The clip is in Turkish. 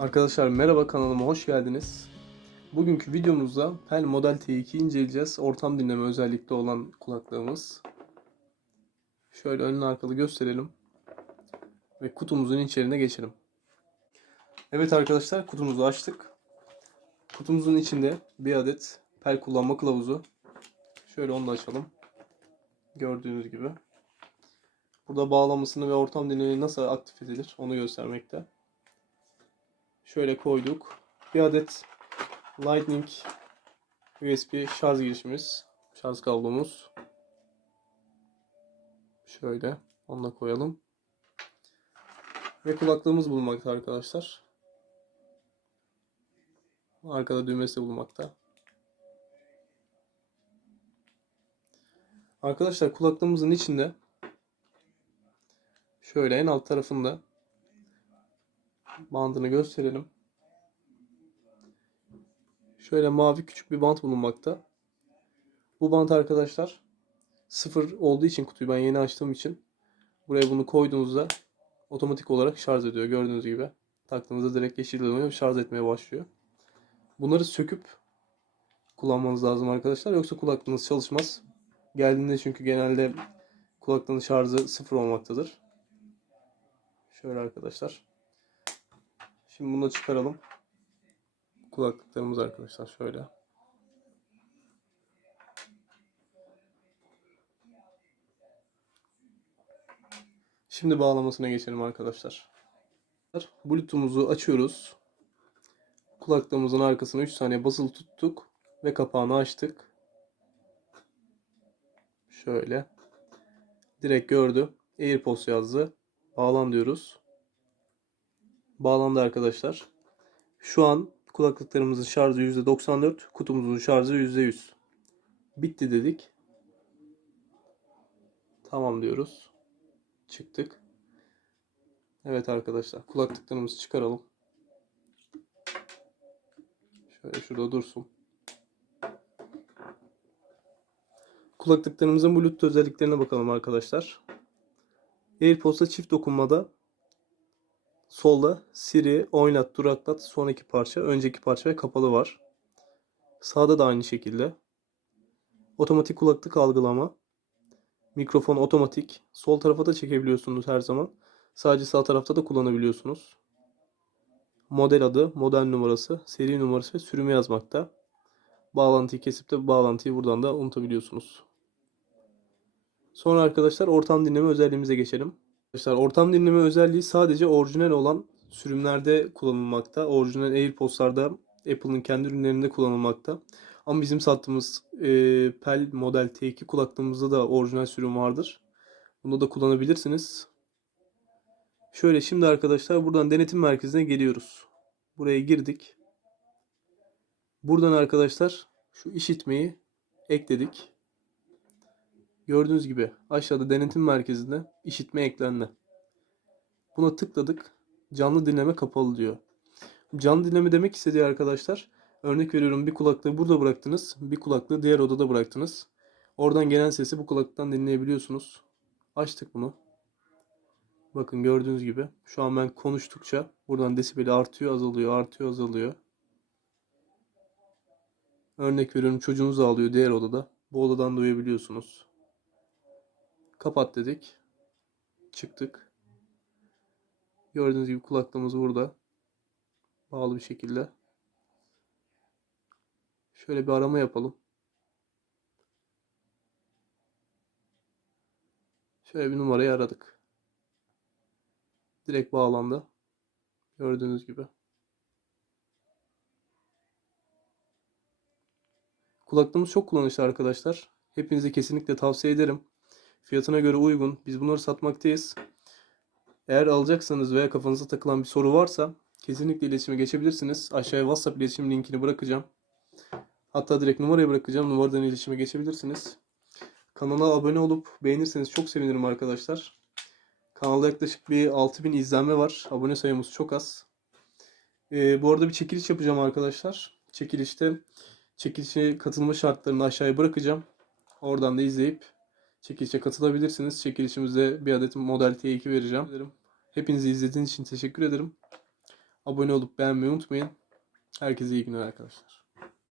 Arkadaşlar merhaba kanalıma hoş geldiniz. Bugünkü videomuzda Pel Model T2 inceleyeceğiz. Ortam dinleme özellikle olan kulaklığımız. Şöyle önlü arkalı gösterelim. Ve kutumuzun içerine geçelim. Evet arkadaşlar kutumuzu açtık. Kutumuzun içinde bir adet Pel kullanma kılavuzu. Şöyle onu da açalım. Gördüğünüz gibi. Burada bağlamasını ve ortam dinlemeyi nasıl aktif edilir onu göstermekte. Şöyle koyduk. Bir adet Lightning USB şarj girişimiz, şarj kablomuz. Şöyle onu da koyalım. Ve kulaklığımız bulunmakta arkadaşlar. Arkada düğmesi bulunmakta. Arkadaşlar kulaklığımızın içinde şöyle en alt tarafında bandını gösterelim. Şöyle mavi küçük bir bant bulunmakta. Bu bant arkadaşlar sıfır olduğu için kutuyu ben yeni açtığım için buraya bunu koyduğunuzda otomatik olarak şarj ediyor. Gördüğünüz gibi taktığınızda direkt yeşil şarj etmeye başlıyor. Bunları söküp kullanmanız lazım arkadaşlar. Yoksa kulaklığınız çalışmaz. Geldiğinde çünkü genelde kulaklığın şarjı sıfır olmaktadır. Şöyle arkadaşlar. Şimdi bunu da çıkaralım. Kulaklıklarımız arkadaşlar şöyle. Şimdi bağlamasına geçelim arkadaşlar. Bluetooth'umuzu açıyoruz. Kulaklığımızın arkasına 3 saniye basılı tuttuk ve kapağını açtık. Şöyle. Direkt gördü. AirPods yazdı. Bağlan diyoruz. Bağlandı arkadaşlar. Şu an kulaklıklarımızın şarjı %94, kutumuzun şarjı %100. Bitti dedik. Tamam diyoruz. Çıktık. Evet arkadaşlar kulaklıklarımızı çıkaralım. Şöyle şurada dursun. Kulaklıklarımızın Bluetooth özelliklerine bakalım arkadaşlar. AirPods'a çift dokunmada Solda Siri, oynat, duraklat, sonraki parça, önceki parça ve kapalı var. Sağda da aynı şekilde. Otomatik kulaklık algılama. Mikrofon otomatik. Sol tarafa da çekebiliyorsunuz her zaman. Sadece sağ tarafta da kullanabiliyorsunuz. Model adı, model numarası, seri numarası ve sürümü yazmakta. Bağlantıyı kesip de bağlantıyı buradan da unutabiliyorsunuz. Sonra arkadaşlar ortam dinleme özelliğimize geçelim. Arkadaşlar ortam dinleme özelliği sadece orijinal olan sürümlerde kullanılmakta. Orijinal AirPods'larda Apple'ın kendi ürünlerinde kullanılmakta. Ama bizim sattığımız e, Pel model T2 kulaklığımızda da orijinal sürüm vardır. Bunu da kullanabilirsiniz. Şöyle şimdi arkadaşlar buradan denetim merkezine geliyoruz. Buraya girdik. Buradan arkadaşlar şu işitmeyi ekledik. Gördüğünüz gibi aşağıda denetim merkezinde işitme eklendi. Buna tıkladık. Canlı dinleme kapalı diyor. Canlı dinleme demek istediği arkadaşlar örnek veriyorum bir kulaklığı burada bıraktınız. Bir kulaklığı diğer odada bıraktınız. Oradan gelen sesi bu kulaklıktan dinleyebiliyorsunuz. Açtık bunu. Bakın gördüğünüz gibi şu an ben konuştukça buradan desibeli artıyor azalıyor artıyor azalıyor. Örnek veriyorum çocuğunuz ağlıyor diğer odada. Bu odadan duyabiliyorsunuz. Kapat dedik. Çıktık. Gördüğünüz gibi kulaklığımız burada. Bağlı bir şekilde. Şöyle bir arama yapalım. Şöyle bir numarayı aradık. Direkt bağlandı. Gördüğünüz gibi. Kulaklığımız çok kullanışlı arkadaşlar. Hepinize kesinlikle tavsiye ederim. Fiyatına göre uygun. Biz bunları satmaktayız. Eğer alacaksanız veya kafanıza takılan bir soru varsa kesinlikle iletişime geçebilirsiniz. Aşağıya WhatsApp iletişim linkini bırakacağım. Hatta direkt numarayı bırakacağım. Numaradan iletişime geçebilirsiniz. Kanala abone olup beğenirseniz çok sevinirim arkadaşlar. Kanalda yaklaşık bir 6000 izlenme var. Abone sayımız çok az. Ee, bu arada bir çekiliş yapacağım arkadaşlar. Çekilişte çekilişe katılma şartlarını aşağıya bırakacağım. Oradan da izleyip çekilişe katılabilirsiniz. Çekilişimizde bir adet Model T2 vereceğim. Hepinizi izlediğiniz için teşekkür ederim. Abone olup beğenmeyi unutmayın. Herkese iyi günler arkadaşlar.